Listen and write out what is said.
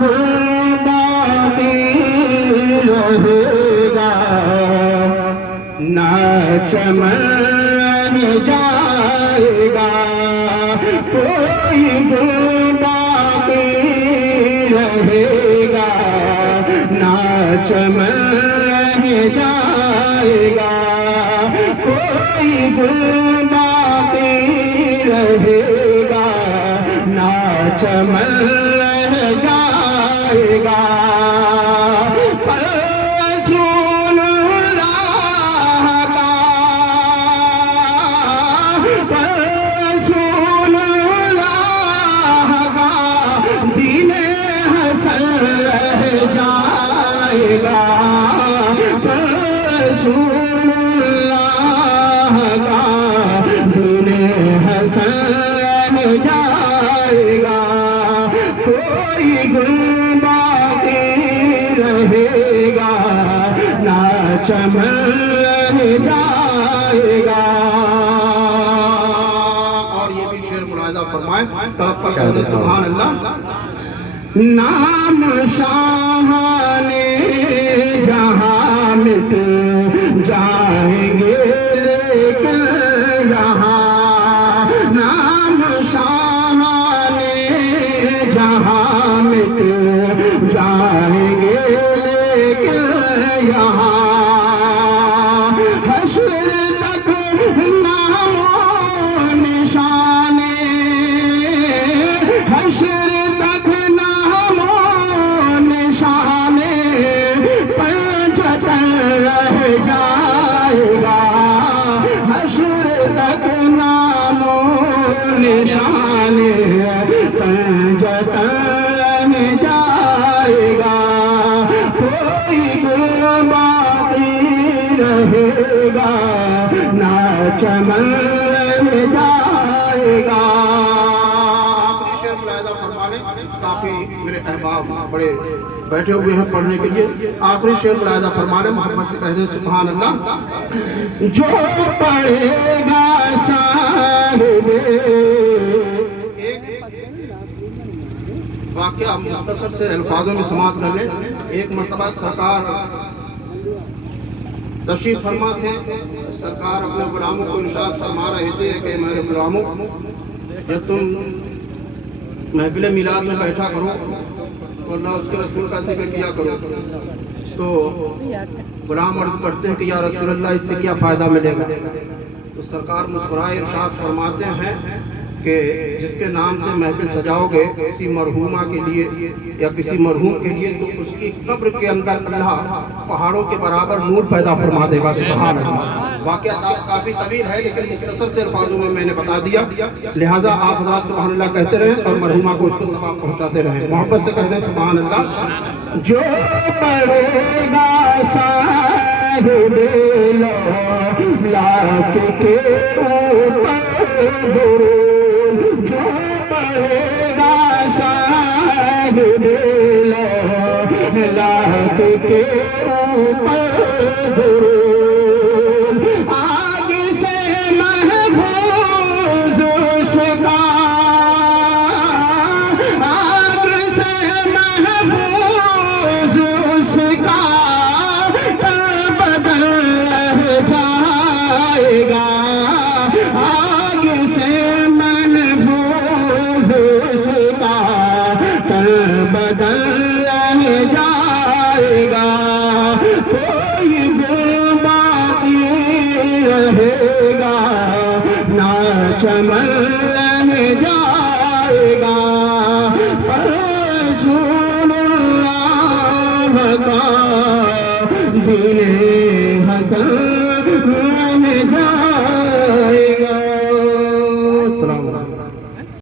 گل باقی رہے گا نہ چمن رہ جائے گا کوئی گل باقی رہے گا نہ چمن رہ جائے گا کوئی گل باقی رہے گا نہ چمن رہ جائے گا رسول اللہ کا رسول اللہ کا دین حسن رہ جائے گا رسول اللہ کا دین حسن رہ جائے گا کوئی گل باقی رہے گا نہ چمن رہ جائے گا. اور یہ بھی شعر ملاحظہ فرمائیں توقع کریں سبحان اللہ. نام شاہان جہاں مٹ جائیں گے لیکن یہاں نام شاہان جہاں مٹ جائیں گے لیکن یہاں حشر تک نام و نشان حشر تک نام و نشان پنجتن رہ جائے گا حشر تک نام و نشان پنجتن رہ جائے گا کوئی گل باقی رہے گا نہ چمن رہ جائے گا. آخری شعر ملاحظہ فرما لیں کافی میرے احباب بڑے بیٹھے ہوئے ہیں پڑھنے کے لیے. آخری شعر ملاحظہ فرما لیں محبت سے کہہ دیں سبحان اللہ. جو پڑھے گا صاحب واقعہ مختصر سے الفاظوں میں سماعت کر لیں. ایک مرتبہ سرکار تشریف فرما تھے. سرکار اپنے غلاموں کو ارشاد فرما رہے تھے کہ میرے غلاموں جب تم محفل میلاد میں بیٹھا کرو تو اللہ اس کے رسول کا ذکر کیا کرو. تو غلام عرض کرتے ہیں کہ یا رسول اللہ اس سے کیا فائدہ ملے گا. تو سرکار مسکرائے ارشاد فرماتے ہیں کہ جس کے نام سے محفل سجاؤ گے کسی مرحومہ کے لیے یا کسی مرحوم کے لیے تو اس کی قبر کے اندر اللہ پہاڑوں کے برابر نور پیدا فرما دے گا. سبحان اللہ. واقعہ کافی طویل ہے لیکن مختصر سے الفاظوں میں نے بتا دیا. لہٰذا آپ حضرات سبحان اللہ کہتے رہیں اور مرحومہ کو اس کو ثواب پہنچاتے رہیں. محبت سے کہتے ہیں سبحان اللہ. جو پڑھے گا صاحب لاکھ کے اوپر درود جو پڑھے گا صاحب لاکھ کے اوپر درود آگ سے محفوظ اس کا آگ سے محفوظ اس کا بدل رہ جائے گا آگ سے محفوظ اس کا بدل رہ جائے گا کوئی گل باقی رہے گا نہ چمن رہ جائے گا رسول اللہ کا دین حسن رہ جائے